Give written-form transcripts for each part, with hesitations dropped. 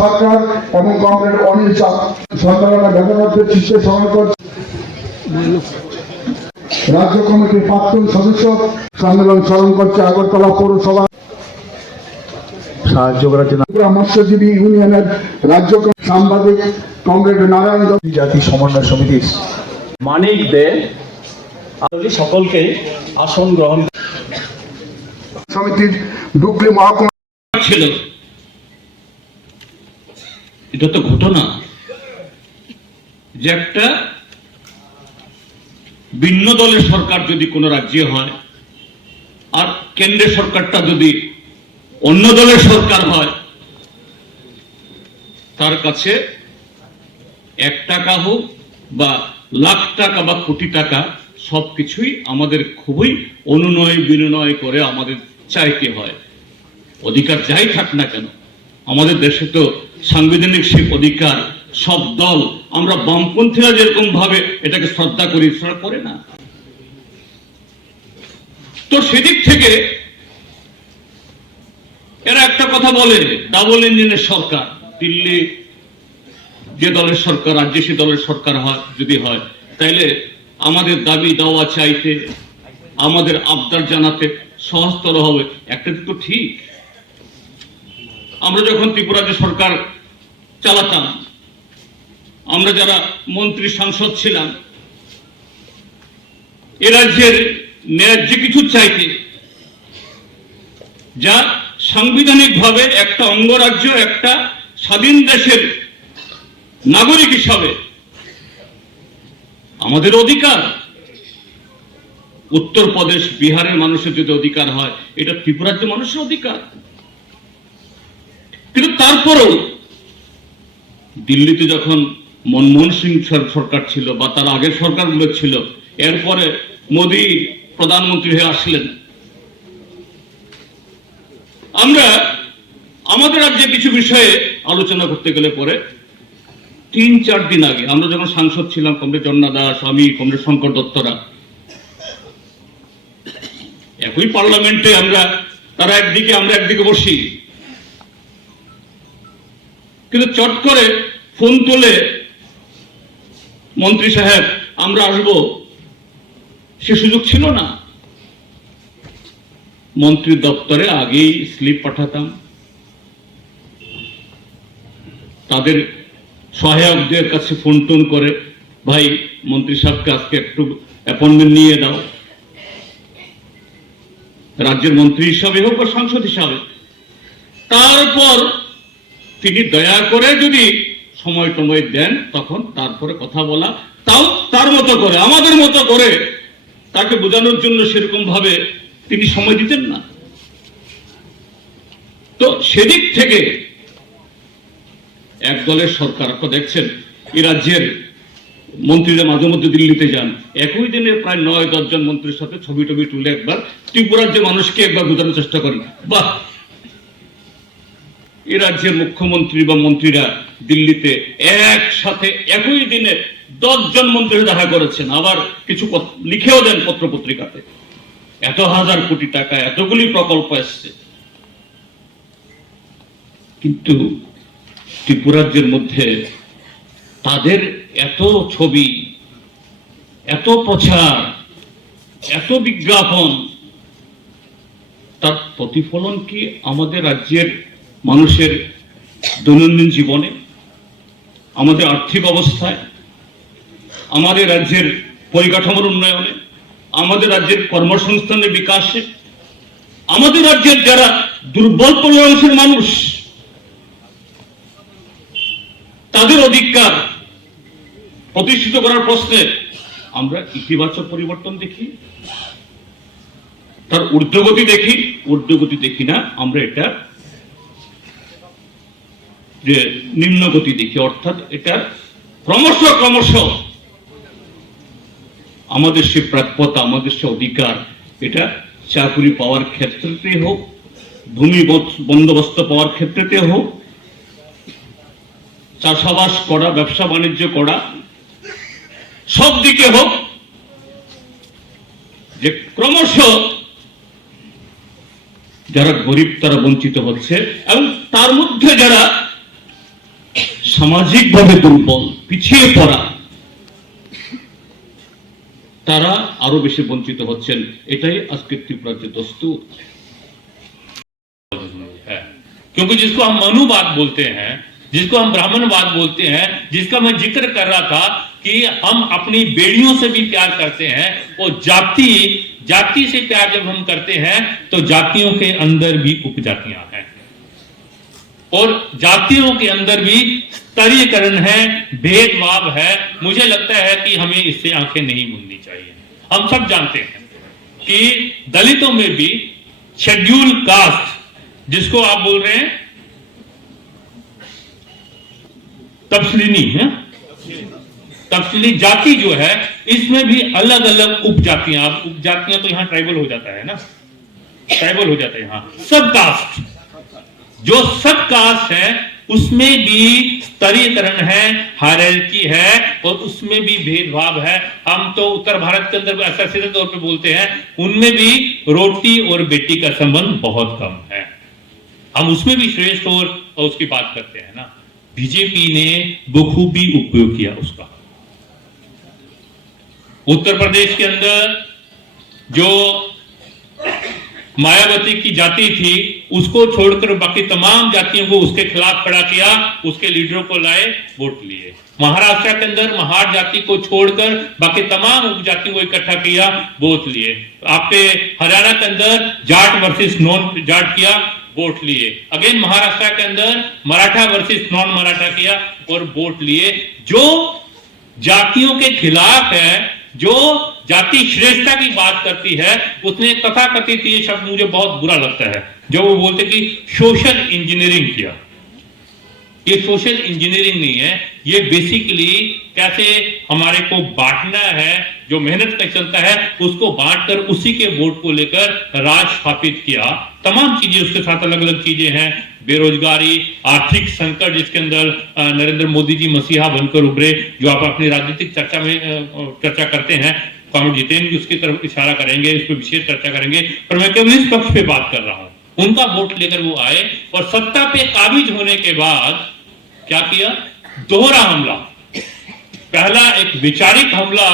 সরকার এবং কমরেড অনিল সম্মেলনে বেদনাথের চিত্রে স্মরণ করছে রাজ্য কমিটির প্রাক্তন সদস্য। সম্মেলন স্মরণ করছে আগরতলা পৌরসভা সাহায্য করার জন্য মৎস্যজীবী ইউনিয়নের রাজ্য সাংবাদিক কমরেড নারায়ণ জাতি সমন্বয় সমিতির মানিক দে সকলকে আসন গ্রহণ সমিতির ডুগলি মহকুমা ছিল। এটা তো ঘটনা যে একটা ভিন্ন দলের সরকার যদি কোনো রাজ্যে হয় আর কেন্দ্রের সরকারটা যদি অন্য দলের সরকার হয়, তার কাছে 1 টাকা হোক বা লাখ টাকা বা কোটি টাকা সবকিছুই আমাদের খুবই অনুনয় বিনয় করে আমাদের চাইতে হয়। অধিকার যাই থাক না কেন, আমাদের দেশে তো সাংবিধানিক সেই অধিকার সব দল, আমরা বামপন্থীরা যেরকম ভাবে এটাকে শ্রদ্ধা করি, সেটা করে না। তো সেদিক থেকে এরা একটা কথা বলে, ডাবল ইঞ্জিনের সরকার। দিল্লি যে দলের সরকার, রাজ্যে সে দলের সরকার হয় যদি হয়, তাইলে আমাদের দাবি দাওয়া চাইতে, আমাদের আবদার জানাতে সহজতর হবে। একটা তো ঠিক, আমরা যখন ত্রিপুরাতে সরকার চালাতাম, আমরা যারা মন্ত্রী সাংসদ ছিলাম, এ রাজ্যের ন্যায্য কিছু চাইতে, যা সাংবিধানিক ভাবে একটা অঙ্গরাজ্য, একটা স্বাধীন দেশের নাগরিক হিসাবে আমাদের অধিকার। উত্তরপ্রদেশ বিহারের মানুষের যদি অধিকার হয়, এটা ত্রিপুরার যে মানুষের অধিকার। কিন্তু তারপরেও দিল্লিতে যখন মনমোহন সিং সরকার ছিল বা তার আগের সরকারগুলো ছিল, এরপরে মোদী প্রধানমন্ত্রী হয়ে আসলেন, আমরা আমাদের রাজ্যে কিছু বিষয়ে আলোচনা করতে গেলে পরে 3-4 দিন আগে আমরা যখন সাংসদ ছিলাম, কমরেড জন্না দাস, আমি, কমরেড শঙ্কর দত্তরা, একই পার্লামেন্টে আমরা, তারা একদিকে আমরা একদিকে বসি, কিন্তু চট করে ফোন তুলে মন্ত্রী সাহেব আমরা আসবো, সে সুযোগ ছিল না। মন্ত্রীর দপ্তরে আগেই স্লিপ পাঠাতাম, তাদের সহায়কদের কাছে ফোন টোন করে, ভাই মন্ত্রী সাহেবকে আজকে একটু অ্যাপয়েন্টমেন্ট নিয়ে দাও, রাজ্যের মন্ত্রী হিসাবে হোক বা সাংসদ হিসাবে। তারপর তিনি দয়া করে যদি সময় টময় দেন, তখন তারপরে কথা বলা, তাও তার মতো করে, আমাদের মতো করে তাকে বোঝানোর জন্য সেরকম ভাবে তিনি সময় দিতেন না। তো সেদিক থেকে এক দলের সরকার, আপনারা দেখছেন এই রাজ্যের মন্ত্রীরা মাঝে মধ্যে দিল্লিতে যান, একই দিনে প্রায় 9-10 জন মন্ত্রীর সাথে ছবি টবি তুলে একবার ত্রিপুরার যে মানুষকে একবার বোঝানোর চেষ্টা করেন। বাহ, এই রাজ্যের মুখ্যমন্ত্রী বা মন্ত্রীরা দিল্লিতে একসাথে একই দিনে 10 জন মন্ত্রী দেখা করেছেন, আবার কিছু লিখেও দেন পত্র পত্রিকাতে, এত হাজার কোটি টাকা, এতগুলি প্রকল্প এসছে। কিন্তু ত্রিপুরাজ্যের মধ্যে তাদের এত ছবি, এত প্রচার, এত বিজ্ঞাপন, তার প্রতিফলন কি আমাদের রাজ্যের মানুষের দৈনন্দিন জীবনে, আমাদের আর্থিক অবস্থায়, আমাদের রাজ্যের পরিকাঠামোর উন্নয়নে, আমাদের রাজ্যের কর্মসংস্থানের বিকাশে, আমাদের রাজ্যের যারা দুর্বল অংশের মানুষ, তাদের অধিকার প্রতিষ্ঠিত করার প্রশ্নে আমরা ইতিবাচক পরিবর্তন দেখি, তার ঊর্ধ্বগতি দেখি, ঊর্ধ্বগতি দেখি না, আমরা এটা যে নিম্নগতি দেখি। অর্থাৎ এটা ক্রমশ ক্রমশ আমাদের সে প্রাপ্যতা, আমাদের সে অধিকার, এটা চাকরি পাওয়ার ক্ষেত্রে হোক, ভূমি বন্দোবস্ত পাওয়ার ক্ষেত্রে হোক, চাষাবাস করা, ব্যবসা বাণিজ্য করা, সব দিকে হোক, যে ক্রমশ যারা গরিব তারা বঞ্চিত হচ্ছে, এবং তার মধ্যে যারা সামাজিকভাবে দুর্বল, পিছিয়ে পড়া, তারা আরো বেশি বঞ্চিত হচ্ছেন। এটাই আজকে ত্রিপুরার যে দস্তুর है। क्योंकि जिसको हम मनुवाद बोलते हैं, जिसको हम ब्राह्मणवाद बोलते हैं, जिसका मैं जिक्र कर रहा था कि हम अपनी बेड़ियों से भी प्यार करते हैं, वो जाति से प्यार जब हम करते हैं तो जातियों के अंदर भी उपजातियां हैं और जातियों के अंदर भी स्तरीयकरण है, भेदभाव है। मुझे लगता है कि हमें इससे आंखें नहीं मूंदनी चाहिए। हम सब जानते हैं कि दलितों में भी शेड्यूल कास्ट, जिसको आप बोल रहे हैं तफसीली है, तफसीली जाति जो है, इसमें भी अलग अलग उपजातियां, अब उपजातियां तो यहां ट्राइबल हो जाता है ना, ट्राइबल हो जाता है यहां। सब कास्ट, जो सब कास्ट है उसमें भी स्तरीयकरण है, हायरार्की है और उसमें भी भेदभाव है। हम तो उत्तर भारत के अंदर ऐसा सीधे तौर पे बोलते हैं, उनमें भी रोटी और बेटी का संबंध बहुत कम है। हम उसमें भी श्रेष्ठ और उसकी बात करते हैं ना। बीजेपी ने बखूबी उपयोग किया उसका। उत्तर प्रदेश के अंदर जो मायावती की जाति थी, उसको छोड़कर बाकी तमाम जातियों को उसके खिलाफ खड़ा किया, उसके लीडरों को लाए, वोट लिए। महाराष्ट्र के अंदर महार जाति को छोड़कर बाकी तमाम उपजातियों को इकट्ठा किया, वोट लिए। आपके हरियाणा के अंदर जाट वर्सेस नॉन जाट किया, वोट लिए। अगेन महाराष्ट्र के अंदर मराठा वर्सेस नॉन मराठा किया और वोट लिए। जो जातियों के खिलाफ है, जो जाति श्रेष्ठता की बात करती है, उसने तथाकथित, ये शब्द मुझे बहुत बुरा लगता है, जो वो बोलते कि सोशल इंजीनियरिंग किया। ये सोशल इंजीनियरिंग नहीं है, ये बेसिकली कैसे हमारे को बांटना है, जो मेहनत का चलता है उसको बांटकर उसी के वोट को लेकर राज स्थापित किया। तमाम चीजें उसके साथ अलग अलग चीजें हैं, बेरोजगारी, आर्थिक संकट, जिसके अंदर नरेंद्र मोदी जी मसीहा बनकर उभरे, जो आप अपनी राजनीतिक चर्चा में चर्चा करते हैं। कॉमेड जितेंगे उसकी तरफ इशारा करेंगे, उस पर विशेष चर्चा करेंगे, पर मैं केवल इस पक्ष पे बात कर रहा हूं। उनका वोट लेकर वो आए और सत्ता पे काबिज होने के बाद क्या किया? दोहरा हमला। पहला एक वैचारिक हमला,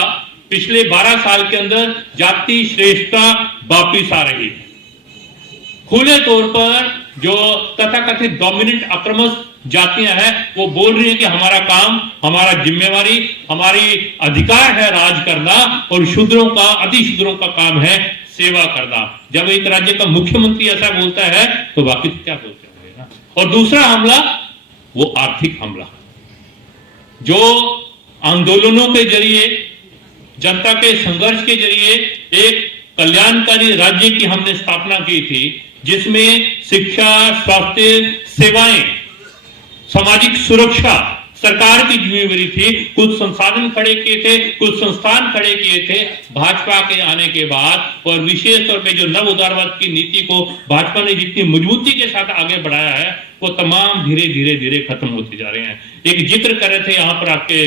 पिछले 12 साल के अंदर जाति श्रेष्ठता वापिस आ रही है। खुले तौर पर जो तथाकथित डोमिनेंट आक्रामक जातियां हैं, वो बोल रही हैं कि हमारा काम, हमारा जिम्मेवारी, हमारी अधिकार है राज करना और शूद्रों का, अति शूद्रों का काम है सेवा करना। जब एक राज्य का मुख्यमंत्री ऐसा बोलता है तो बाकी क्या बोलते होंगे ना। और दूसरा हमला, वो आर्थिक हमला, जो आंदोलनों के जरिए, जनता के संघर्ष के जरिए एक कल्याणकारी राज्य की हमने स्थापना की थी, जिसमें शिक्षा, स्वास्थ्य सेवाएं, सामाजिक सुरक्षा सरकार की जिम्मेवारी थी। कुछ संसाधन खड़े किए थे, कुछ संस्थान खड़े किए थे भाजपा के आने के बाद। और विशेष तौर पे जो नव उदारवाद की नीति को भाजपा ने जितनी मजबूती के साथ आगे बढ़ाया है, वो तमाम धीरे धीरे धीरे खत्म होते जा रहे हैं। एक जिक्र कर रहे थे यहाँ पर आपके